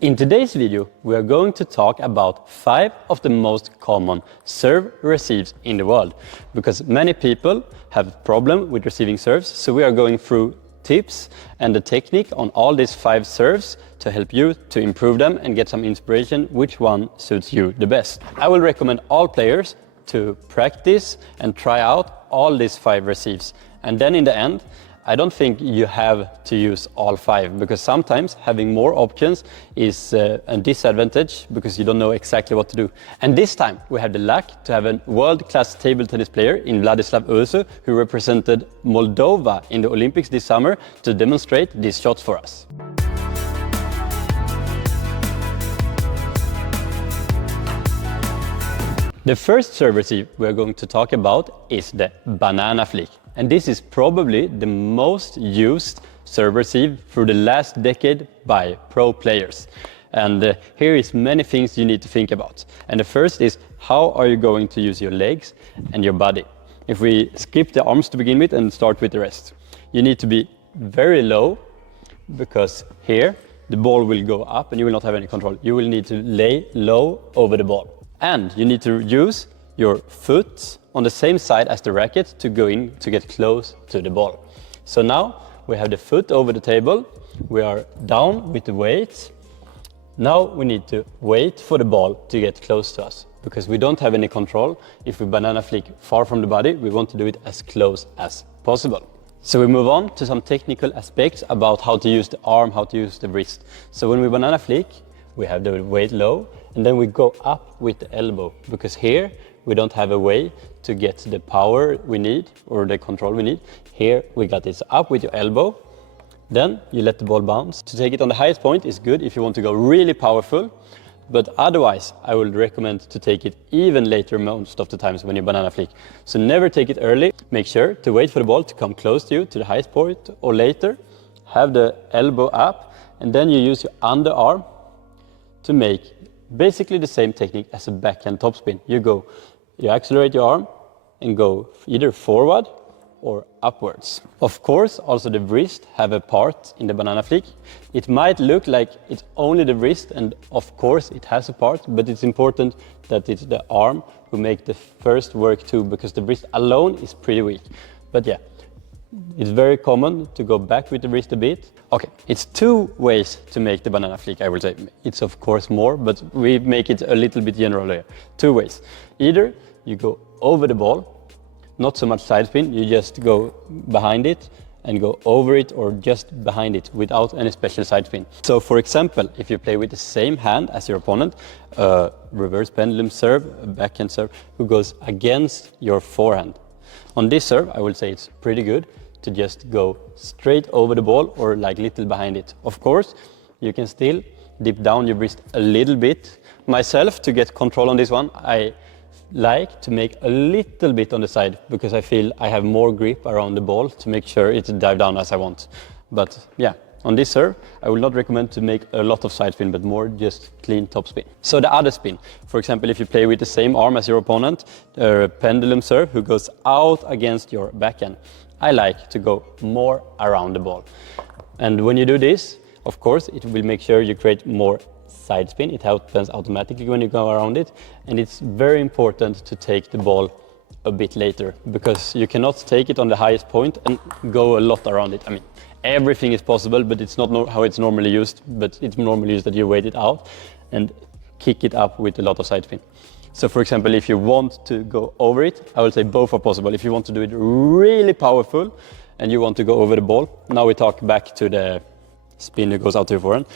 In today's video, we are going to talk about 5 of the most common serve receives in the world, because many people have a problem with receiving serves, so we are going through tips and the technique on all these 5 serves to help you to improve them and get some inspiration which one suits you the best. I will recommend all players to practice and try out all these 5 receives, and then in the end I don't think you have to use all 5, because sometimes having more options is a disadvantage because you don't know exactly what to do. And this time we have the luck to have a world-class table tennis player in Vladislav Ursu, who represented Moldova in the Olympics this summer, to demonstrate these shots for us. The first serve receive we are going to talk about is the banana flick. And this is probably the most used serve receive through the last decade by pro players. And here is many things you need to think about. And the first is, how are you going to use your legs and your body? If we skip the arms to begin with and start with the rest. You need to be very low, because here the ball will go up and you will not have any control. You will need to lay low over the ball. And you need to use your foot on the same side as the racket to go in to get close to the ball. So now we have the foot over the table, we are down with the weight. Now we need to wait for the ball to get close to us, because we don't have any control. If we banana flick far from the body, we want to do it as close as possible. So we move on to some technical aspects about how to use the arm, how to use the wrist. So when we banana flick, we have the weight low, and then we go up with the elbow, because here we don't have a way to get the power we need or the control we need. Here we got this up with your elbow, then you let the ball bounce. To take it on the highest point is good if you want to go really powerful, but otherwise I would recommend to take it even later most of the times when you banana flick. So never take it early. Make sure to wait for the ball to come close to you to the highest point, or later have the elbow up, and then you use your underarm to make basically the same technique as a backhand topspin. You accelerate your arm and go either forward or upwards. Of course, also the wrist have a part in the banana flick. It might look like it's only the wrist, and of course it has a part, but it's important that it's the arm who make the first work too, because the wrist alone is pretty weak. But yeah, it's very common to go back with the wrist a bit. Okay, it's 2 ways to make the banana flick, I would say. It's of course more, but we make it a little bit general here. 2 ways. Either you go over the ball, not so much side spin, you just go behind it and go over it, or just behind it without any special side spin. So for example, if you play with the same hand as your opponent, a reverse pendulum serve, a backhand serve, who goes against your forehand. On this serve, I will say it's pretty good to just go straight over the ball or like little behind it. Of course, you can still dip down your wrist a little bit. Myself, to get control on this one, I like to make a little bit on the side, because I feel I have more grip around the ball to make sure it dive down as I want. But yeah, on this serve, I will not recommend to make a lot of side spin, but more just clean top spin. So the other spin, for example, if you play with the same arm as your opponent, a pendulum serve who goes out against your backhand, I like to go more around the ball. And when you do this, of course, it will make sure you create more side spin. It happens automatically when you go around it. And it's very important to take the ball a bit later, because you cannot take it on the highest point and go a lot around it. I mean, everything is possible, but it's not how it's normally used. But it's normally used that you wait it out and kick it up with a lot of side spin. So for example, if you want to go over it, I will say both are possible. If you want to do it really powerful and you want to go over the ball, now we talk back to the spin that goes out to your forehand.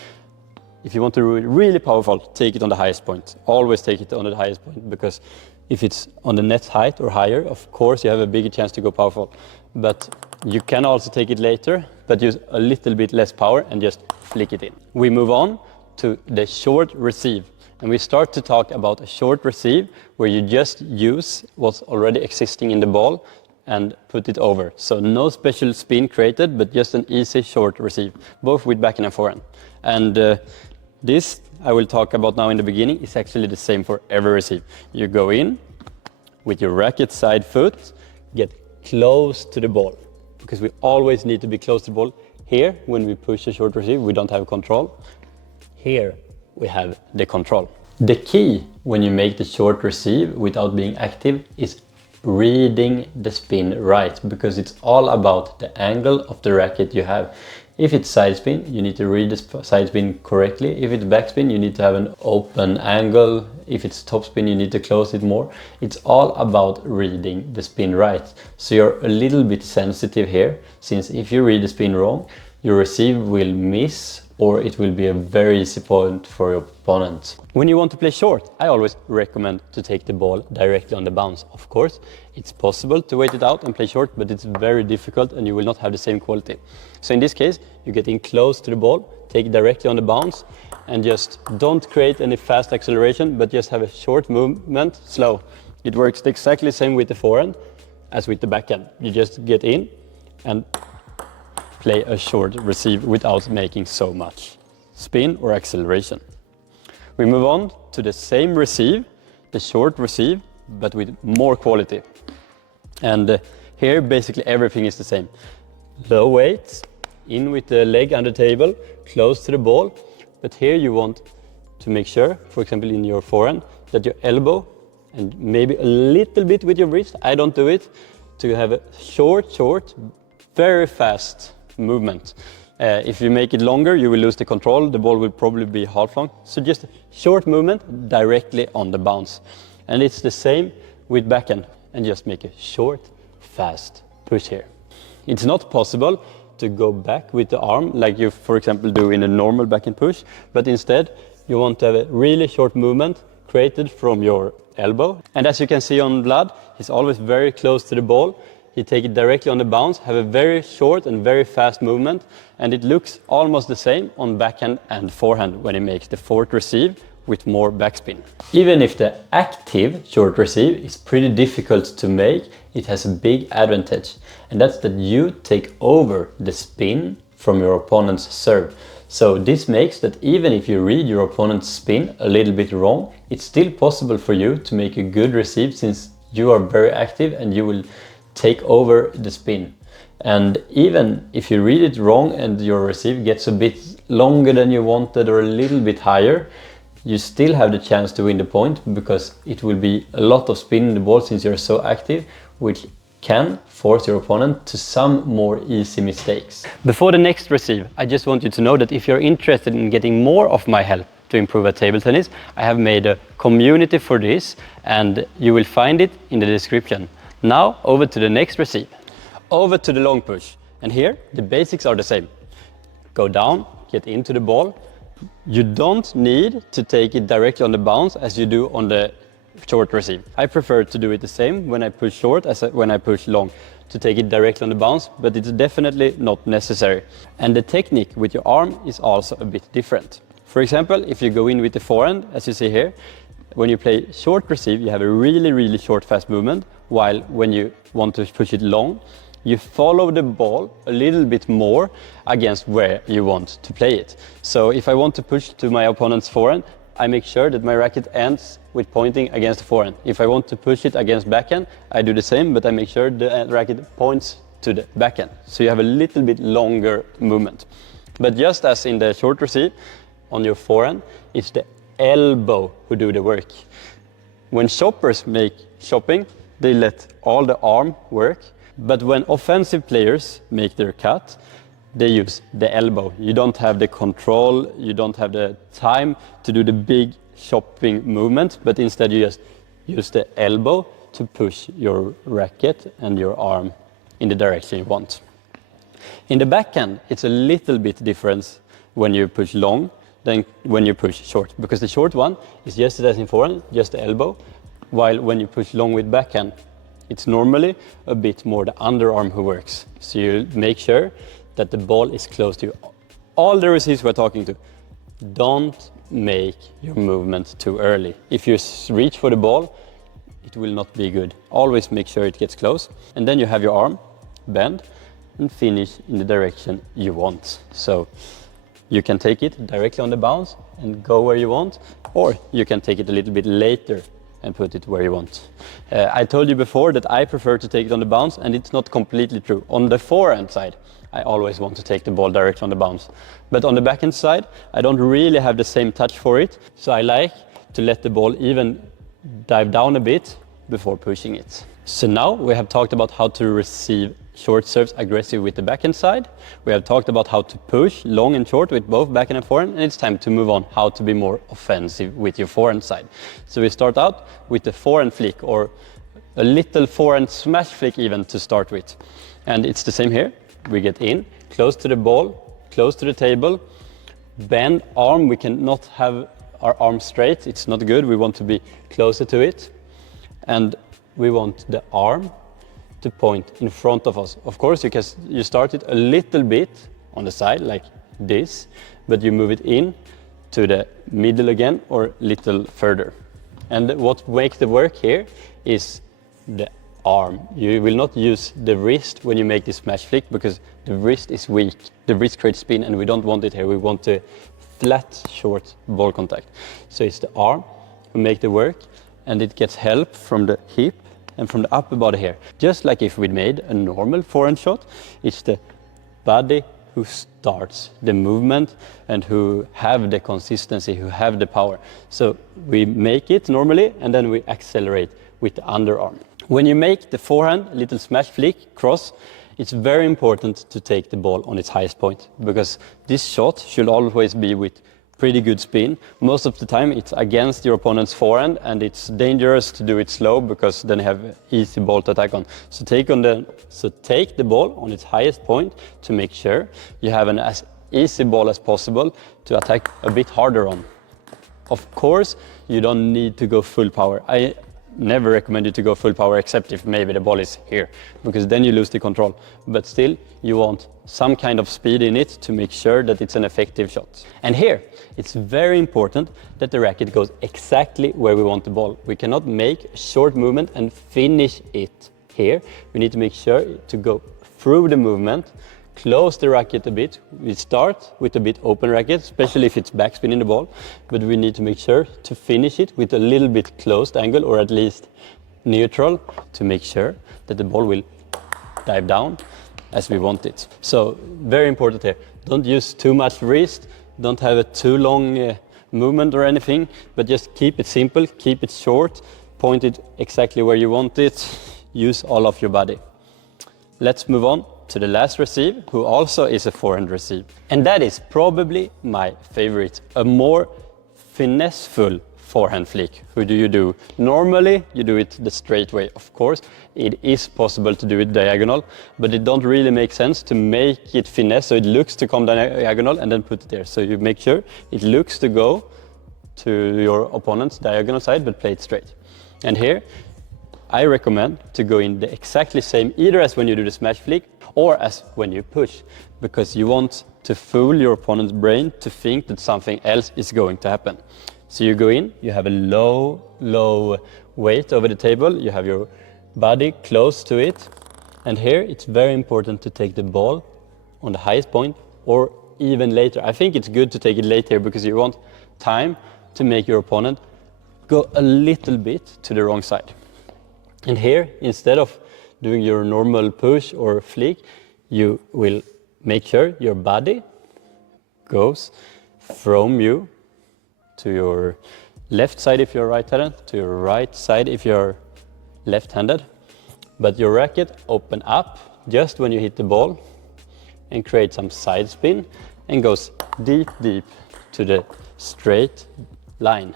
If you want to do it really powerful, take it on the highest point. Always take it on the highest point, because if it's on the net height or higher, of course you have a bigger chance to go powerful. But you can also take it later, but use a little bit less power and just flick it in. We move on to the short receive. And we start to talk about a short receive where you just use what's already existing in the ball and put it over. So no special spin created, but just an easy short receive, both with backhand and forehand. And this I will talk about now in the beginning is actually the same for every receive. You go in with your racket side foot, get close to the ball, because we always need to be close to the ball. Here, when we push a short receive, we don't have control. Here, we have the control. The key when you make the short receive without being active is reading the spin right, because it's all about the angle of the racket you have. If it's side spin, you need to read the side spin correctly. If it's backspin, you need to have an open angle. If it's topspin, you need to close it more. It's all about reading the spin right. So you're a little bit sensitive here, since if you read the spin wrong, your receive will miss, or it will be a very easy point for your opponent. When you want to play short, I always recommend to take the ball directly on the bounce. Of course, it's possible to wait it out and play short, but it's very difficult and you will not have the same quality. So in this case, you get in close to the ball, take it directly on the bounce, and just don't create any fast acceleration, but just have a short movement, slow. It works exactly the same with the forehand as with the backhand. You just get in and play a short receive without making so much spin or acceleration. We move on to the same receive, the short receive, but with more quality. And here basically everything is the same. Low weight, in with the leg under table, close to the ball. But here you want to make sure, for example in your forehand, that your elbow and maybe a little bit with your wrist, I don't do it, to have a short, very fast movement. If you make it longer, you will lose the control. The ball will probably be half long. So just a short movement directly on the bounce. And it's the same with backhand. And just make a short, fast push here. It's not possible to go back with the arm like you, for example, do in a normal backhand push. But instead, you want to have a really short movement created from your elbow. And as you can see on Vlad, he's always very close to the ball. He take it directly on the bounce, have a very short and very fast movement, and it looks almost the same on backhand and forehand when he makes the fourth receive with more backspin. Even if the active short receive is pretty difficult to make, it has a big advantage, and that's that you take over the spin from your opponent's serve. So this makes that even if you read your opponent's spin a little bit wrong, it's still possible for you to make a good receive, since you are very active and you will take over the spin. And even if you read it wrong and your receive gets a bit longer than you wanted or a little bit higher, you still have the chance to win the point, because it will be a lot of spin in the ball since you're so active, which can force your opponent to some more easy mistakes. Before the next receive, I just want you to know that if you're interested in getting more of my help to improve at table tennis, I have made a community for this, and you will find it in the description. Now over to the next receive. Over to the long push. And here the basics are the same. Go down, get into the ball. You don't need to take it directly on the bounce as you do on the short receive. I prefer to do it the same when I push short as when I push long, to take it directly on the bounce, but it's definitely not necessary. And the technique with your arm is also a bit different. For example, if you go in with the forehand, as you see here, when you play short receive, you have a really short fast movement, while when you want to push it long, you follow the ball a little bit more against where you want to play it. So if I want to push to my opponent's forehand, I make sure that my racket ends with pointing against the forehand. If I want to push it against backhand, I do the same, but I make sure the racket points to the backhand. So you have a little bit longer movement. But just as in the short receive, on your forehand, it's the elbow who do the work. When shoppers make shopping, they let all the arm work. But when offensive players make their cut, they use the elbow. You don't have the control, you don't have the time to do the big shopping movement, but instead you just use the elbow to push your racket and your arm in the direction you want. In the backhand, it's a little bit different when you push long than when you push short, because the short one is just as in forehand, just the elbow, while when you push long with backhand, it's normally a bit more the underarm who works. So you make sure that the ball is close to you. All the receives we're talking to, don't make your movement too early. If you reach for the ball, it will not be good. Always make sure it gets close. And then you have your arm, bend, and finish in the direction you want. So you can take it directly on the bounce and go where you want, or you can take it a little bit later and put it where you want. I told you before that I prefer to take it on the bounce, and it's not completely true. On the forehand side, I always want to take the ball directly on the bounce. But on the backhand side, I don't really have the same touch for it, so I like to let the ball even dive down a bit before pushing it. So now we have talked about how to receive short serves aggressive with the backhand side. We have talked about how to push long and short with both backhand and forehand, and it's time to move on how to be more offensive with your forehand side. So we start out with the forehand flick, or a little forehand smash flick even to start with. And it's the same here. We get in, close to the ball, close to the table, bend arm. We cannot have our arm straight, it's not good. We want to be closer to it. And we want the arm to point in front of us. Of course, you start it a little bit on the side like this, but you move it in to the middle again or little further. And what makes the work here is the arm. You will not use the wrist when you make this smash flick because the wrist is weak. The wrist creates spin and we don't want it here. We want a flat, short ball contact. So it's the arm who make the work, and it gets help from the hip and from the upper body here. Just like if we made a normal forehand shot, it's the body who starts the movement and who have the consistency, who have the power. So we make it normally and then we accelerate with the underarm. When you make the forehand little smash flick cross, it's very important to take the ball on its highest point, because this shot should always be with pretty good spin. Most of the time it's against your opponent's forehand, and it's dangerous to do it slow because then you have easy ball to attack on. So take the ball on its highest point to make sure you have an as easy ball as possible to attack a bit harder on. Of course, you don't need to go full power. I never recommend you to go full power except if maybe the ball is here, because then you lose the control. But still, you want some kind of speed in it to make sure that it's an effective shot. And here, it's very important that the racket goes exactly where we want the ball. We cannot make a short movement and finish it here. We need to make sure to go through the movement, close the racket a bit. We start with a bit open racket, especially if it's backspinning the ball, but we need to make sure to finish it with a little bit closed angle, or at least neutral, to make sure that the ball will dive down as we want it. So very important here. Don't use too much wrist, don't have a too long movement or anything, but just keep it simple, keep it short, point it exactly where you want it, use all of your body. Let's move on to the last receive, who also is a forehand receive. And that is probably my favorite, a more finesseful forehand flick. Who do you do? Normally, you do it the straight way. Of course, it is possible to do it diagonal, but it don't really make sense to make it finesse, so it looks to come diagonal and then put it there. So you make sure it looks to go to your opponent's diagonal side, but play it straight. And here, I recommend to go in the exactly same, either as when you do the smash flick or as when you push, because you want to fool your opponent's brain to think that something else is going to happen. So you go in, you have a low weight over the table, you have your body close to it, and here it's very important to take the ball on the highest point or even later. I think it's good to take it later because you want time to make your opponent go a little bit to the wrong side. And here, instead of doing your normal push or flick, you will make sure your body goes from you to your left side if you're right-handed, to your right side if you're left-handed. But your racket open up just when you hit the ball and create some side spin and goes deep to the straight line.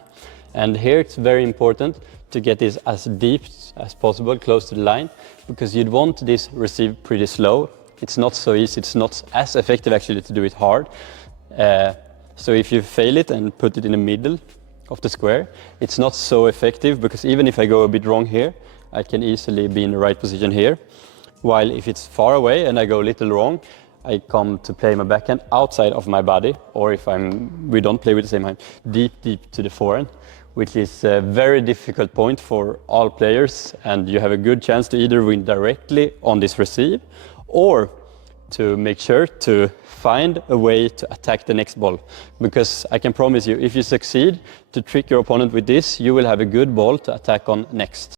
And here it's very important to get this as deep as possible, close to the line, because you'd want this receive pretty slow. It's not so easy, it's not as effective actually to do it hard. So if you fail it and put it in the middle of the square, it's not so effective, because even if I go a bit wrong here, I can easily be in the right position here. While if it's far away and I go a little wrong, I come to play my backhand outside of my body, or if we don't play with the same hand, deep to the forehand, which is a very difficult point for all players, and you have a good chance to either win directly on this receive or to make sure to find a way to attack the next ball. Because I can promise you, if you succeed to trick your opponent with this, you will have a good ball to attack on next.